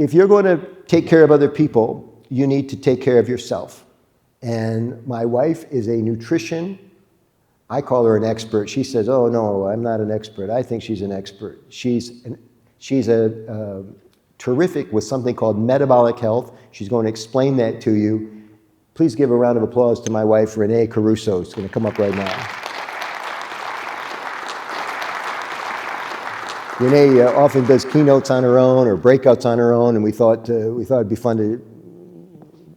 if you're going to take care of other people, you need to take care of yourself. And my wife is a nutrition, I call her an expert. She says, oh no, I'm not an expert. I think she's an expert. She's a terrific with something called metabolic health. She's going to explain that to you. Please give a round of applause to my wife, Rene Caruso. It's going to come up right now. Renee often does keynotes on her own or breakouts on her own, and we thought it'd be fun to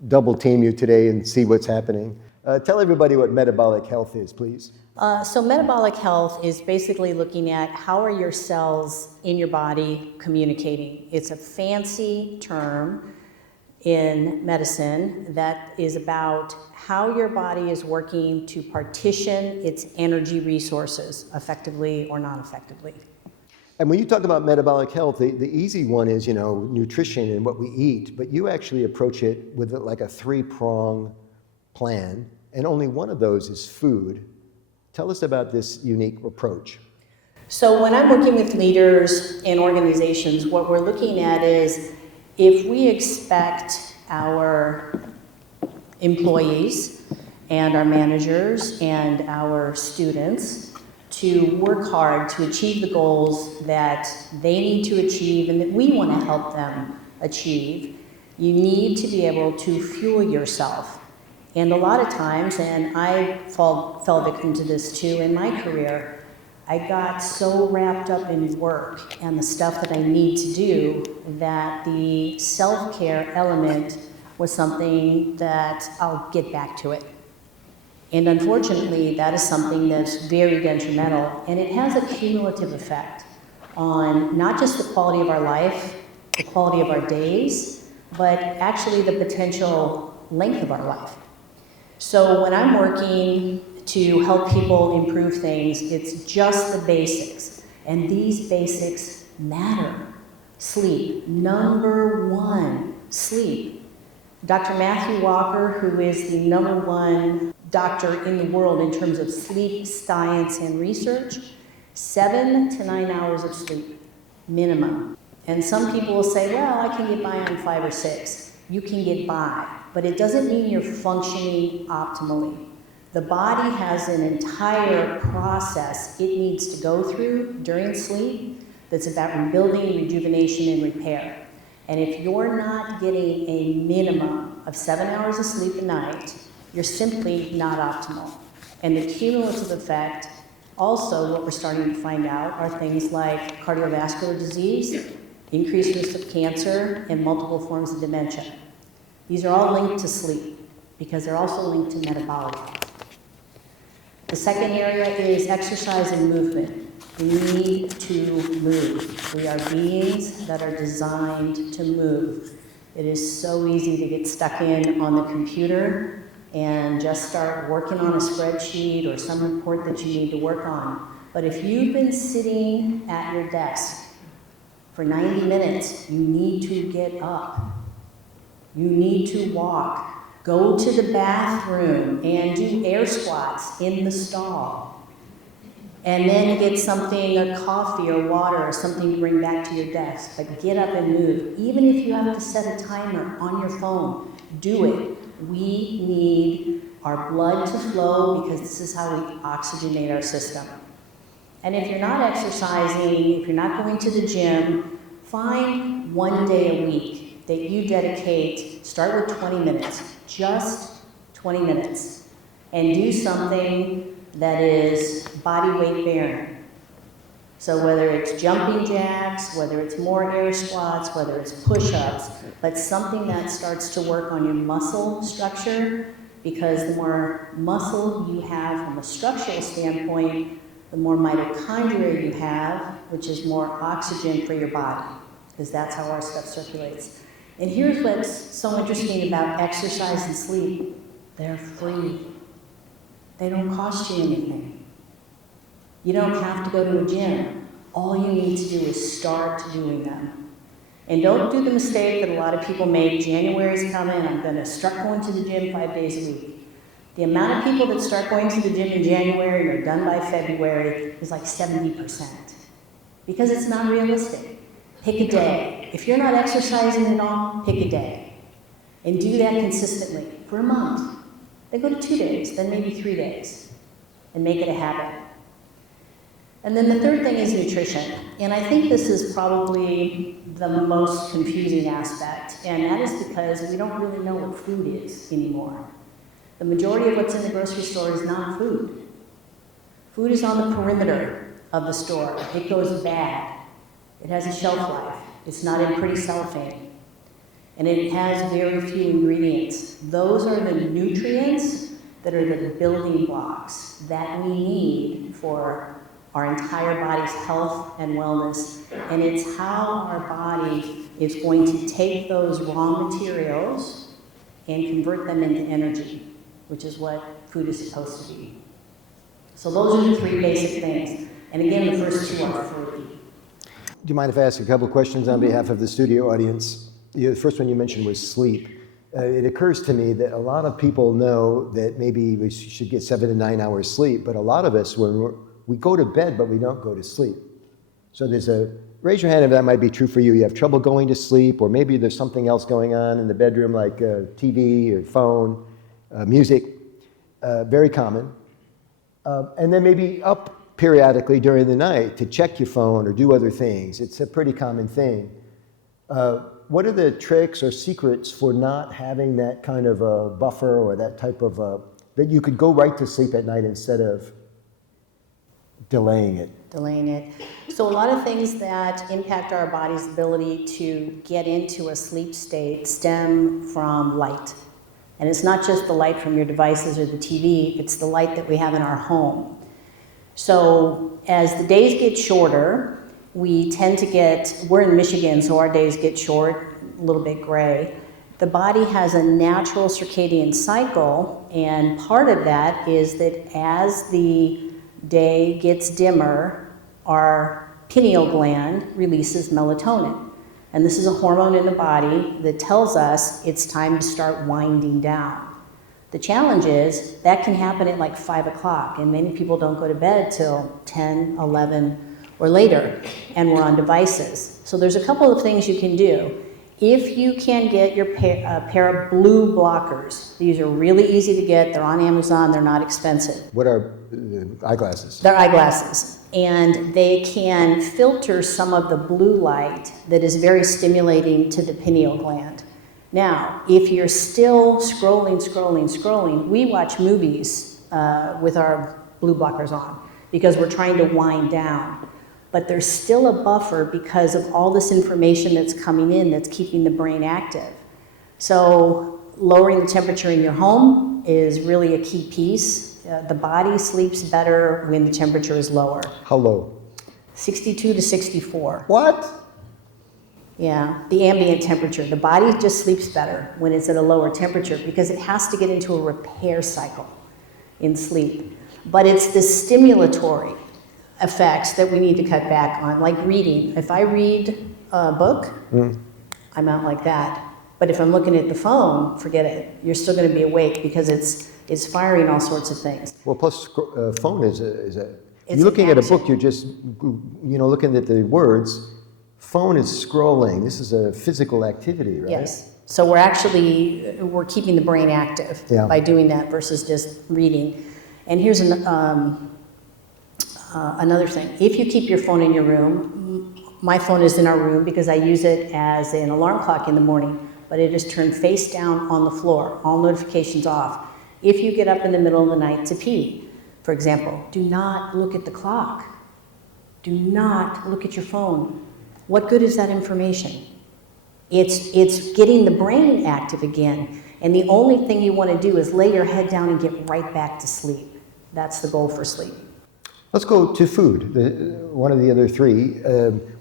double team you today and see what's happening. Tell everybody what metabolic health is, please. So metabolic health is basically looking at how are your cells in your body communicating. It's a fancy term in medicine that is about how your body is working to partition its energy resources effectively or non-effectively. And when you talk about metabolic health, the easy one is, nutrition and what we eat, but you actually approach it with like a three-prong plan, and only one of those is food. Tell us about this unique approach. So when I'm working with leaders and organizations, what we're looking at is if we expect our employees and our managers and our students to work hard to achieve the goals that they need to achieve and that we want to help them achieve, you need to be able to fuel yourself. And a lot of times, and I fell victim to this too in my career, I got so wrapped up in work and the stuff that I need to do that the self-care element was something that I'll get back to it. And unfortunately, that is something that's very detrimental, and it has a cumulative effect on not just the quality of our life, the quality of our days, but actually the potential length of our life. So when I'm working to help people improve things, it's just the basics, and these basics matter. Sleep, number one, sleep. Dr. Matthew Walker, who is the #1 doctor in the world in terms of sleep science and research, 7 to 9 hours of sleep, minimum. And some people will say, well, I can get by on 5 or 6. You can get by, but it doesn't mean you're functioning optimally. The body has an entire process it needs to go through during sleep that's about rebuilding, rejuvenation, and repair. And if you're not getting a minimum of 7 hours of sleep a night, you're simply not optimal. And the cumulative effect, also what we're starting to find out, are things like cardiovascular disease, increased risk of cancer, and multiple forms of dementia. These are all linked to sleep because they're also linked to metabolic. The second area is exercise and movement. We need to move. We are beings that are designed to move. It is so easy to get stuck in on the computer and just start working on a spreadsheet or some report that you need to work on. But if you've been sitting at your desk for 90 minutes, you need to get up. You need to walk. Go to the bathroom and do air squats in the stall. And then get something, a coffee or water or something to bring back to your desk. But get up and move. Even if you have to set a timer on your phone, do it. We need our blood to flow because this is how we oxygenate our system. And if you're not exercising, if you're not going to the gym, find one day a week that you dedicate, start with 20 minutes, just 20 minutes, and do something that is body weight bearing. So whether it's jumping jacks, whether it's more air squats, whether it's push-ups, but something that starts to work on your muscle structure, because the more muscle you have from a structural standpoint, the more mitochondria you have, which is more oxygen for your body, because that's how our stuff circulates. And here's what's so interesting about exercise and sleep. They're free. They don't cost you anything. You don't have to go to a gym. All you need to do is start doing them. And don't do the mistake that a lot of people make. January's coming, I'm going to start going to the gym 5 days a week. The amount of people that start going to the gym in January and are done by February is like 70%. Because it's not realistic. Pick a day. If you're not exercising at all, pick a day. And do that consistently for a month. Then go to 2 days, then maybe 3 days, and make it a habit. And then the third thing is nutrition. And I think this is probably the most confusing aspect, and that is because we don't really know what food is anymore. The majority of what's in the grocery store is not food. Food is on the perimeter of the store. It goes bad. It has a shelf life. It's not in pretty cellophane. And it has very few ingredients. Those are the nutrients that are the building blocks that we need for our entire body's health and wellness. And it's how our body is going to take those raw materials and convert them into energy, which is what food is supposed to be. So those are the three basic things. And again, the first two are free. Do you mind if I ask a couple of questions on behalf of the studio audience? The first one you mentioned was sleep. It occurs to me that a lot of people know that maybe we should get 7 to 9 hours sleep, but a lot of us, we go to bed, but we don't go to sleep. So raise your hand if that might be true for you. You have trouble going to sleep, or maybe there's something else going on in the bedroom like TV or phone, music, very common. And then maybe up periodically during the night to check your phone or do other things. It's a pretty common thing. What are the tricks or secrets for not having that kind of a buffer or that type of that you could go right to sleep at night instead of delaying it? Delaying it. So a lot of things that impact our body's ability to get into a sleep state stem from light. And it's not just the light from your devices or the TV, it's the light that we have in our home. So as the days get shorter, we tend to we're in Michigan, so our days get short, a little bit gray. The body has a natural circadian cycle, and part of that is that as the day gets dimmer, our pineal gland releases melatonin. And this is a hormone in the body that tells us it's time to start winding down. The challenge is that can happen at like 5 o'clock, and many people don't go to bed till 10, 11, or later, and we're on devices. So there's a couple of things you can do. If you can get your pair of blue blockers, these are really easy to get, they're on Amazon, they're not expensive. What are eyeglasses? They're eyeglasses, and they can filter some of the blue light that is very stimulating to the pineal gland. Now, if you're still scrolling, we watch movies with our blue blockers on because we're trying to wind down. But there's still a buffer because of all this information that's coming in that's keeping the brain active. So lowering the temperature in your home is really a key piece. The body sleeps better when the temperature is lower. How low? 62 to 64. What? Yeah, the ambient temperature. The body just sleeps better when it's at a lower temperature because it has to get into a repair cycle in sleep. But it's the stimulatory effects that we need to cut back on, like reading. If I read a book, I'm out like that. But if I'm looking at the phone, forget it. You're still going to be awake because it's firing all sorts of things. Well, plus phone is you're looking at a book, you're just looking at the words. Phone is scrolling. This is a physical activity, right? Yes. So we're keeping the brain active by doing that versus just reading. And here's another thing. If you keep your phone in your room, my phone is in our room because I use it as an alarm clock in the morning, but it is turned face down on the floor, all notifications off. If you get up in the middle of the night to pee, for example, do not look at the clock. Do not look at your phone. What good is that information? It's getting the brain active again, and the only thing you want to do is lay your head down and get right back to sleep. That's the goal for sleep. Let's go to food, one of the other three.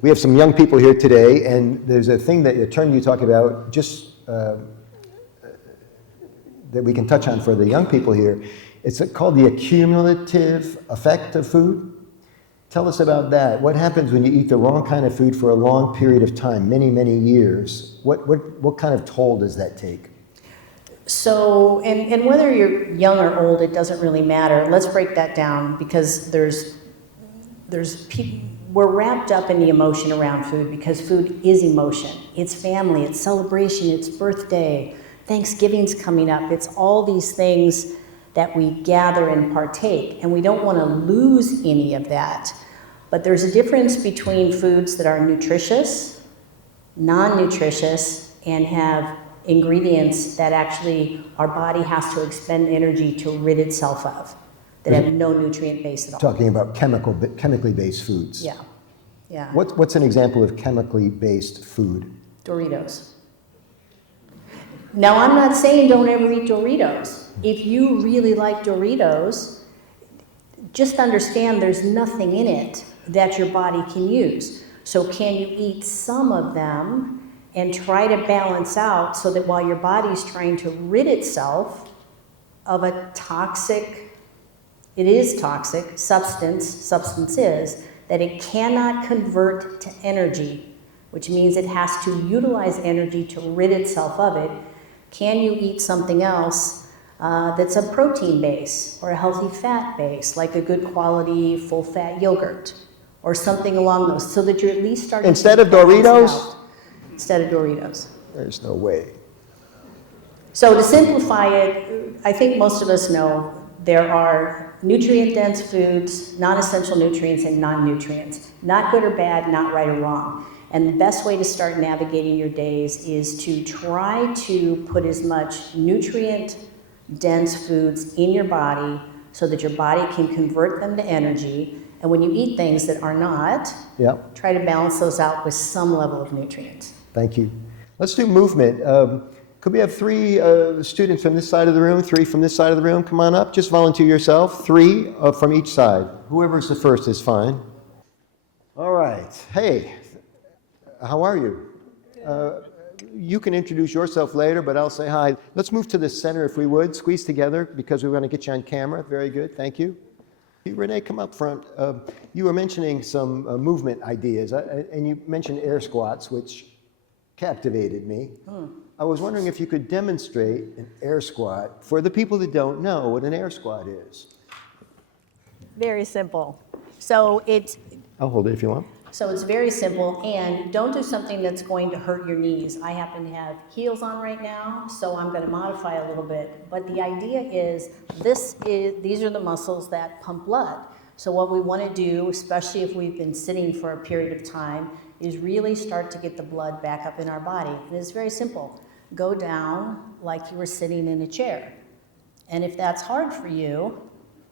We have some young people here today, and there's a term you talk about just that we can touch on for the young people here. It's called the accumulative effect of food. Tell us about that. What happens when you eat the wrong kind of food for a long period of time, many, many years? What kind of toll does that take? So, and whether you're young or old, it doesn't really matter. Let's break that down because there's we're wrapped up in the emotion around food because food is emotion. It's family, it's celebration, it's birthday, Thanksgiving's coming up. It's all these things that we gather and partake, and we don't want to lose any of that. But there's a difference between foods that are nutritious, non-nutritious, and have ingredients that actually our body has to expend energy to rid itself of, that have no nutrient base at all. Talking about chemically based foods. Yeah, yeah. What's an example of chemically based food? Doritos. Now, I'm not saying don't ever eat Doritos. If you really like Doritos, just understand there's nothing in it that your body can use. So can you eat some of them and try to balance out so that while your body's trying to rid itself of a toxic, it is toxic, substance is, that it cannot convert to energy, which means it has to utilize energy to rid itself of it. Can you eat something else that's a protein base or a healthy fat base, like a good quality full fat yogurt or something along those, so that you're at least starting Instead to of Doritos? Instead of Doritos. There's no way. So to simplify it, I think most of us know there are nutrient-dense foods, non-essential nutrients, and non-nutrients. Not good or bad, not right or wrong. And the best way to start navigating your days is to try to put as much nutrient-dense foods in your body so that your body can convert them to energy. And when you eat things that are not, Yep. try to balance those out with some level of nutrients. Thank you. Let's do movement. Could we have 3 students from this side of the room, 3 from this side of the room? Come on up. Just volunteer yourself. 3 from each side. Whoever's the first is fine. All right. Hey, how are you? You can introduce yourself later, but I'll say hi. Let's move to the center if we would. Squeeze together because we want to get you on camera. Very good. Thank you. Renee, come up front. You were mentioning some movement ideas, and you mentioned air squats, which captivated me. I was wondering if you could demonstrate an air squat for the people that don't know what an air squat is. Very simple. So I'll hold it if you want. it's very simple, and don't do something that's going to hurt your knees. I happen to have heels on right now, so I'm going to modify a little bit. But the idea is, these are the muscles that pump blood. So what we want to do, especially if we've been sitting for a period of time, is really start to get the blood back up in our body. And it's very simple. Go down like you were sitting in a chair. And if that's hard for you,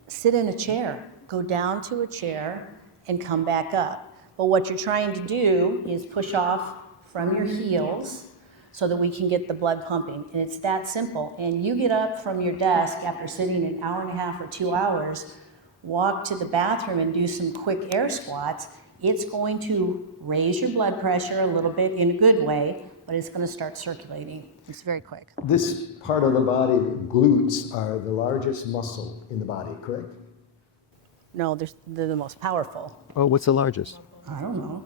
sit in a chair. Go down to a chair and come back up. But what you're trying to do is push off from your heels so that we can get the blood pumping. And it's that simple. And you get up from your desk after sitting an hour and a half or 2 hours, walk to the bathroom and do some quick air squats. It's going to raise your blood pressure a little bit in a good way, but it's going to start circulating. It's very quick. This part of the body, the glutes, are the largest muscle in the body, correct? No, they're the most powerful. Oh, what's the largest? I don't know.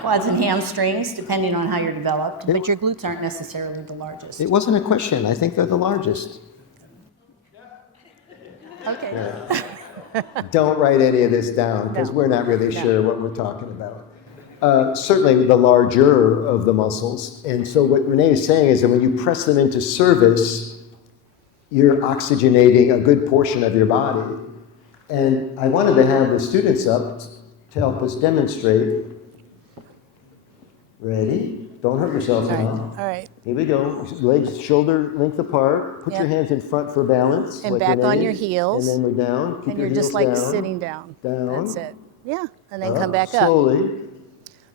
Quads and hamstrings, depending on how you're developed, but your glutes aren't necessarily the largest. It wasn't a question. I think they're the largest. Okay. Yeah. Don't write any of this down because we're not really sure what we're talking about. Certainly the larger of the muscles. And so what Renee is saying is that when you press them into service, you're oxygenating a good portion of your body. And I wanted to have the students up to help us demonstrate. Ready? Don't hurt yourself now. All right. Here we go. Legs shoulder length apart. Put your hands in front for balance. And back on your heels. And then we're down. Keep And your you're just heels like down. sitting down. Down. That's it. Yeah. And then come back up. Slowly.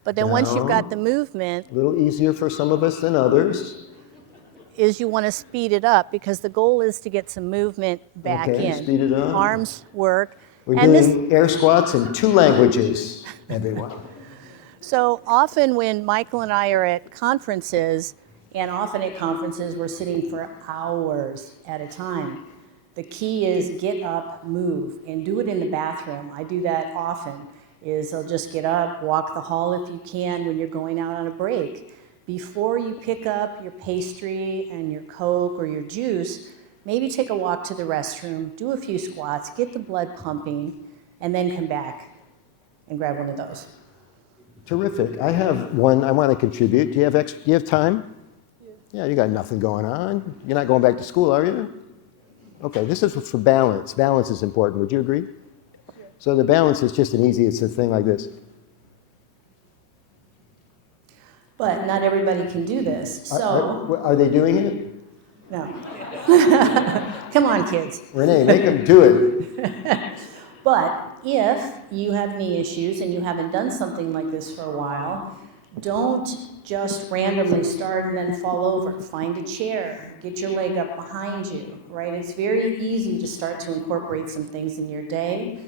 But then once you've Down. got the movement, A little easier for some of us than others. is you want to speed it up because the goal is to get some movement back Okay, in. speed it up. Arms work. We're And doing air squats in 2 languages, everyone. So often when Michael and I are at conferences, and often at conferences we're sitting for hours at a time, the key is get up, move, and do it in the bathroom. I do that often, is I'll just get up, walk the hall if you can when you're going out on a break. Before you pick up your pastry and your Coke or your juice, maybe take a walk to the restroom, do a few squats, get the blood pumping, and then come back. and grab one of those. Terrific. I have one I want to contribute. Do you have time? Yeah, you got nothing going on. You're not going back to school, are you? Okay, this is for balance. Balance is important. Would you agree? So the balance is just it's a thing like this. But not everybody can do this, so... Are they doing it? No. Come on, kids. Renee, make them do it. But if you have knee issues and you haven't done something like this for a while, don't just randomly start and then fall over. Find a chair, get your leg up behind you, right? It's very easy to start to incorporate some things in your day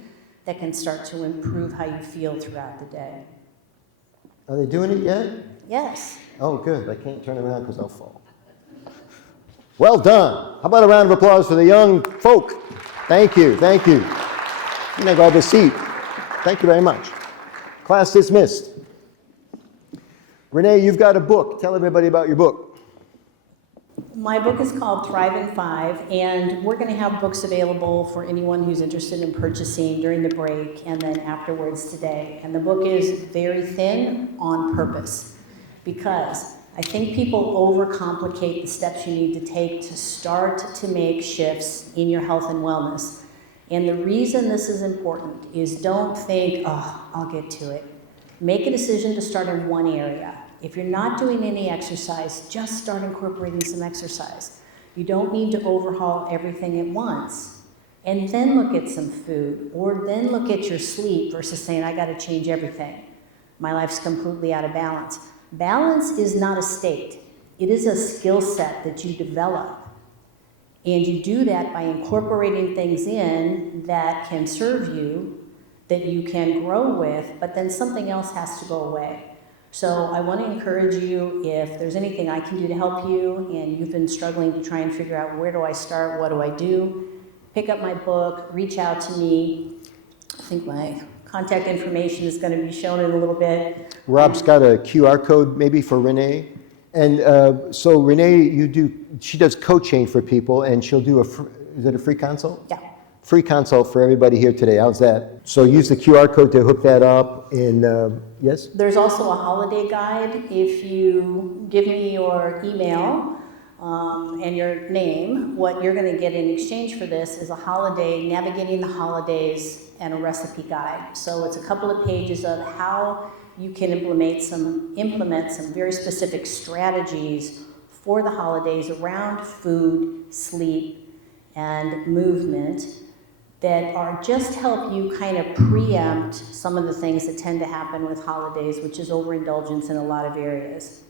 that can start to improve how you feel throughout the day. Are they doing it yet? Yes. Oh, good. I can't turn around because I'll fall. Well done. How about a round of applause for the young folk? Thank you. Thank you. You may grab a seat. Thank you very much. Class dismissed. Renee, you've got a book. Tell everybody about your book. My book is called Thrive in 5, and we're going to have books available for anyone who's interested in purchasing during the break and then afterwards today. And the book is very thin on purpose because I think people overcomplicate the steps you need to take to start to make shifts in your health and wellness. And the reason this is important is don't think, oh, I'll get to it. Make a decision to start in one area. If you're not doing any exercise, just start incorporating some exercise. You don't need to overhaul everything at once. And then look at some food, or then look at your sleep versus saying, I gotta change everything. My life's completely out of balance. Balance is not a state. It is a skill set that you develop. And you do that by incorporating things in that can serve you, that you can grow with, but then something else has to go away. So I want to encourage you, if there's anything I can do to help you and you've been struggling to try and figure out where do I start, what do I do, pick up my book, reach out to me. I think my contact information is going to be shown in a little bit. Rob's got a QR code maybe for Renee. And so Renee, she does coaching for people, and she'll do is it a free consult? Yeah. Free consult for everybody here today. How's that? So use the QR code to hook that up. And yes? There's also a holiday guide. If you give me your email and your name, what you're going to get in exchange for this is a holiday, navigating the holidays, and a recipe guide. So it's a couple of pages of how you can implement some very specific strategies for the holidays around food, sleep, and movement that are just help you kind of preempt some of the things that tend to happen with holidays, which is overindulgence in a lot of areas.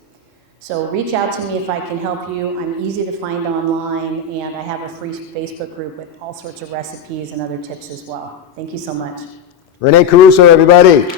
So reach out to me if I can help you. I'm easy to find online, and I have a free Facebook group with all sorts of recipes and other tips as well. Thank you so much. Rene Caruso, everybody.